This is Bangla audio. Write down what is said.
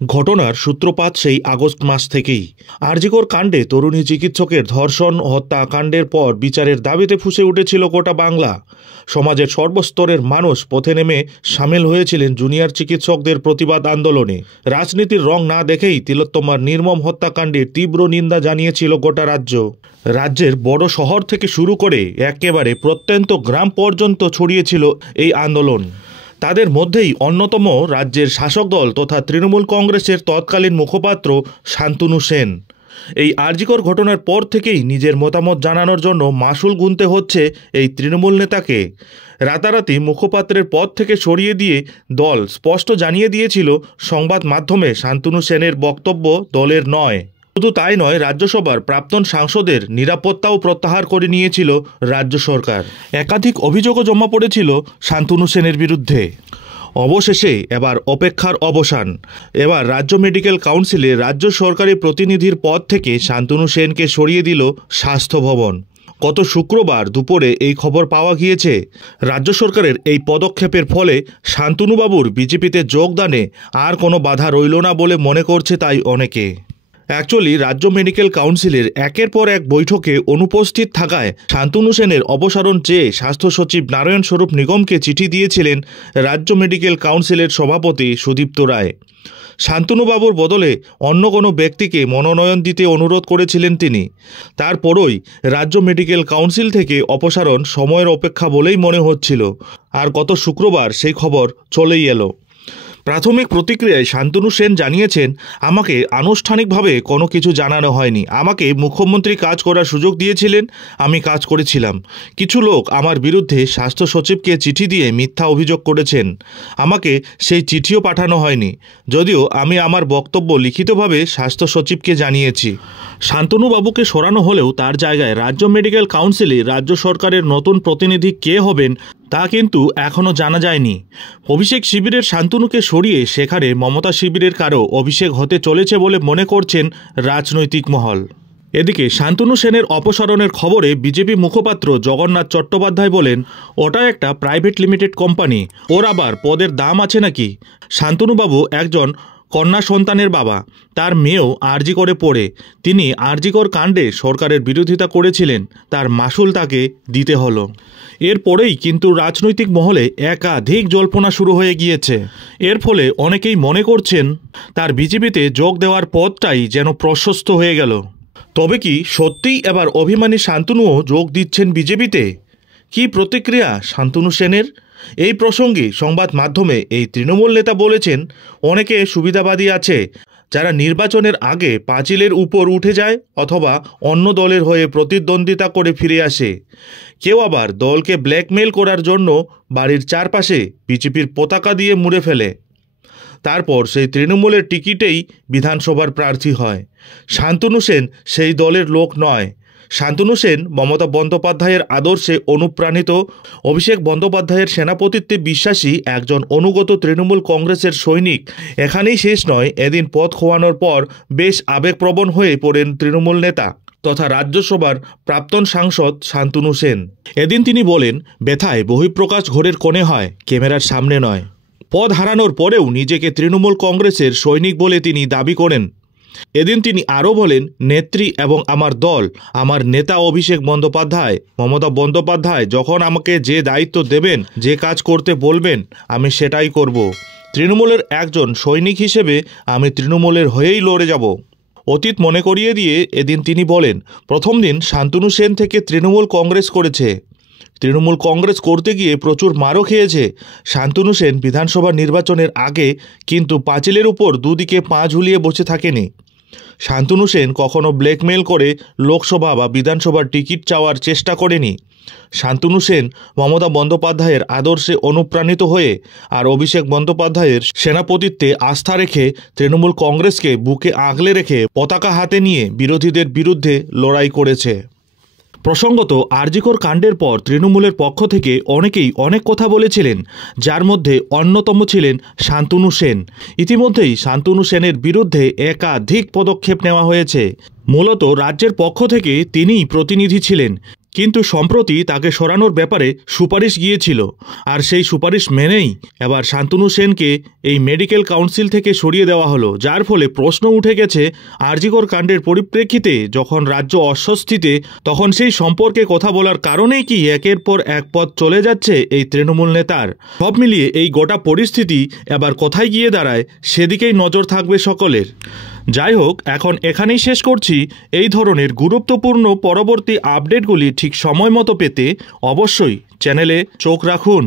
ঘটনার সূত্রপাত সেই আগস্ট মাস থেকেই। আরজিকর কাণ্ডে তরুণী চিকিৎসকের ধর্ষণ ও হত্যাকাণ্ডের পর বিচারের দাবিতে ফুঁসে উঠেছিল গোটা বাংলা। সমাজের সর্বস্তরের মানুষ পথে নেমে সামিল হয়েছিলেন জুনিয়র চিকিৎসকদের প্রতিবাদ আন্দোলনে। রাজনীতির রং না দেখেই তিলোত্তমার নির্মম হত্যাকাণ্ডের তীব্র নিন্দা জানিয়েছিল গোটা রাজ্য। রাজ্যের বড় শহর থেকে শুরু করে একেবারে প্রত্যন্ত গ্রাম পর্যন্ত ছড়িয়েছিল এই আন্দোলন। তাদের মধ্যেই অন্যতম রাজ্যের শাসক দল তথা তৃণমূল কংগ্রেসের তৎকালীন মুখপাত্র শান্তনু সেন। এই আরজিকর ঘটনার পর থেকেই নিজের মতামত জানানোর জন্য মাশুল গুনতে হচ্ছে এই তৃণমূল নেতাকে। রাতারাতি মুখপাত্রের পদ থেকে সরিয়ে দিয়ে দল স্পষ্ট জানিয়ে দিয়েছিল সংবাদ মাধ্যমে শান্তনু সেনের বক্তব্য দলের নয়। শুধু তাই নয়, রাজ্যসভার প্রাক্তন সাংসদের নিরাপত্তাও প্রত্যাহার করে নিয়েছিল রাজ্য সরকার। একাধিক অভিযোগও জমা পড়েছিল শান্তনু সেনের বিরুদ্ধে। অবশেষে এবার অপেক্ষার অবসান। এবার রাজ্য মেডিকেল কাউন্সিলে রাজ্য সরকারি প্রতিনিধির পদ থেকে শান্তনু সেনকে সরিয়ে দিল স্বাস্থ্য ভবন। গত শুক্রবার দুপুরে এই খবর পাওয়া গিয়েছে। রাজ্য সরকারের এই পদক্ষেপের ফলে শান্তনুবাবুর বিজেপিতে যোগদানে আর কোনো বাধা রইল না বলে মনে করছে তাই অনেকে। অ্যাকচুয়ালি রাজ্য মেডিকেল কাউন্সিলের একের পর এক বৈঠকে অনুপস্থিত থাকায় শান্তনু সেনের অপসারণ চেয়ে স্বাস্থ্য সচিব নারায়ণ স্বরূপ নিগমকে চিঠি দিয়েছিলেন রাজ্য মেডিকেল কাউন্সিলের সভাপতি সুদীপ্ত রায়। শান্তনুবাবুর বদলে অন্য কোনো ব্যক্তিকে মনোনয়ন দিতে অনুরোধ করেছিলেন তিনি। তারপরই রাজ্য মেডিকেল কাউন্সিল থেকে অপসারণ সময়ের অপেক্ষা বলেই মনে হচ্ছিল। আর গত শুক্রবার সেই খবর চলেই এলো। প্রাথমিক প্রতিক্রিয়ায় শান্তনু সেন জানিয়েছেন, আমাকে আনুষ্ঠানিকভাবে কোনো কিছু জানানো হয়নি। আমাকে মুখ্যমন্ত্রী কাজ করার সুযোগ দিয়েছিলেন, আমি কাজ করেছিলাম। কিছু লোক আমার বিরুদ্ধে স্বাস্থ্য সচিবকে চিঠি দিয়ে মিথ্যা অভিযোগ করেছেন। আমাকে সেই চিঠিও পাঠানো হয়নি, যদিও আমি আমার বক্তব্য লিখিতভাবে স্বাস্থ্য সচিবকে জানিয়েছি। শান্তনুবাবুকে সরানো হলেও তার জায়গায় রাজ্য মেডিকেল কাউন্সিলে রাজ্য সরকারের নতুন প্রতিনিধি কে হবেন তা কিন্তু এখনও জানা যায়নি। অভিষেক শিবিরের শান্তনুকে সরিয়ে সেখানে মমতা শিবিরের কারও অভিষেক হতে চলেছে বলে মনে করছেন রাজনৈতিক মহল। এদিকে শান্তনু সেনের অপসারণের খবরে বিজেপি মুখপাত্র জগন্নাথ চট্টোপাধ্যায় বলেন, ওটা একটা প্রাইভেট লিমিটেড কোম্পানি, ওর আবার পদের দাম আছে নাকি? শান্তনুবাবু একজন কন্যা সন্তানের বাবা, তার মেয়েও আরজিকরে পড়ে। তিনি আরজিকর কাণ্ডে সরকারের বিরোধিতা করেছিলেন, তার মাশুল তাকে দিতে হলো। এরপরেই কিন্তু রাজনৈতিক মহলে একাধিক জল্পনা শুরু হয়ে গিয়েছে। এর ফলে অনেকেই মনে করছেন তার বিজেপিতে যোগ দেওয়ার পথটাই যেন প্রশস্ত হয়ে গেল। তবে কি সত্যিই এবার অভিমানী শান্তনুও যোগ দিচ্ছেন বিজেপিতে? কি প্রতিক্রিয়া শান্তনু সেনের? এই প্রসঙ্গে সংবাদ মাধ্যমে এই তৃণমূল নেতা বলেছেন, অনেকে সুবিধাবাদী আছে যারা নির্বাচনের আগে পাঁচিলের উপর উঠে যায় অথবা অন্য দলের হয়ে প্রতিদ্বন্দ্বিতা করে ফিরে আসে। কেউ আবার দলকে ব্ল্যাকমেল করার জন্য বাড়ির চারপাশে বিজেপির পতাকা দিয়ে মুড়ে ফেলে, তারপর সেই তৃণমূলের টিকিটেই বিধানসভার প্রার্থী হয়। শান্তনু সেন সেই দলের লোক নয়। শান্তনু সেন মমতা বন্দ্যোপাধ্যায়ের আদর্শে অনুপ্রাণিত, অভিষেক বন্দ্যোপাধ্যায়ের সেনাপতিত্বে বিশ্বাসী একজন অনুগত তৃণমূল কংগ্রেসের সৈনিক। এখানেই শেষ নয়, এদিন পদ খোয়ানোর পর বেশ আবেগপ্রবণ হয়ে পড়েন তৃণমূল নেতা তথা রাজ্যসভার প্রাক্তন সাংসদ শান্তনু সেন। এদিন তিনি বলেন, ব্যথায় বহিঃপ্রকাশ ঘোরের কোণে হয়, ক্যামেরার সামনে নয়। পদ হারানোর পরেও নিজেকে তৃণমূল কংগ্রেসের সৈনিক বলে তিনি দাবি করেন। এদিন তিনি আরও বলেন, নেত্রী এবং আমার দল, আমার নেতা অভিষেক বন্দ্যোপাধ্যায়, মমতা বন্দ্যোপাধ্যায় যখন আমাকে যে দায়িত্ব দেবেন, যে কাজ করতে বলবেন, আমি সেটাই করব। তৃণমূলের একজন সৈনিক হিসেবে আমি তৃণমূলের হয়েই লড়ে যাব। অতীত মনে করিয়ে দিয়ে এদিন তিনি বলেন, প্রথম দিন শান্তনু সেন থেকে তৃণমূল কংগ্রেস করেছে। তৃণমূল কংগ্রেস করতে গিয়ে প্রচুর মারও খেয়েছে। শান্তনু সেন বিধানসভা নির্বাচনের আগে কিন্তু পাঁচিলের উপর দুদিকে পা ঝুলিয়ে বসে থাকেনি। শান্তনু সেন কখনো ব্ল্যাকমেল করে লোকসভা বা বিধানসভার টিকিট চাওয়ার চেষ্টা করেনি। শান্তনু সেন মমতা বন্দ্যোপাধ্যায়ের আদর্শে অনুপ্রাণিত হয়ে আর অভিষেক বন্দ্যোপাধ্যায়ের সেনাপতিত্বে আস্থা রেখে তৃণমূল কংগ্রেসকে বুকে আগলে রেখে পতাকা হাতে নিয়ে বিরোধীদের বিরুদ্ধে লড়াই করেছে। প্রসঙ্গত, আরজিকর কাণ্ডের পর তৃণমূলের পক্ষ থেকে অনেকেই অনেক কথা বলেছিলেন, যার মধ্যে অন্যতম ছিলেন শান্তনু সেন। ইতিমধ্যেই শান্তনু সেনের বিরুদ্ধে একাধিক পদক্ষেপ নেওয়া হয়েছে। মূলত রাজ্যের পক্ষ থেকে তিনিই প্রতিনিধি ছিলেন, কিন্তু সম্প্রতি তাকে সরানোর ব্যাপারে সুপারিশ গিয়েছিল, আর সেই সুপারিশ মেনেই এবার শান্তনু সেনকে এই মেডিকেল কাউন্সিল থেকে সরিয়ে দেওয়া হলো। যার ফলে প্রশ্ন উঠে গেছে, আর.জি. কর কাণ্ডের পরিপ্রেক্ষিতে যখন রাজ্য অস্বস্তিতে, তখন সেই সম্পর্কে কথা বলার কারণেই কি একের পর এক পথ চলে যাচ্ছে এই তৃণমূল নেতার? সব মিলিয়ে এই গোটা পরিস্থিতি এবার কোথায় গিয়ে দাঁড়ায় সেদিকেই নজর থাকবে সকলের। যাই হোক, এখন এখানেই শেষ করছি। এই ধরনের গুরুত্বপূর্ণ পরবর্তী আপডেটগুলি ঠিক সময় মতো পেতে অবশ্যই চ্যানেলে চোখ রাখুন।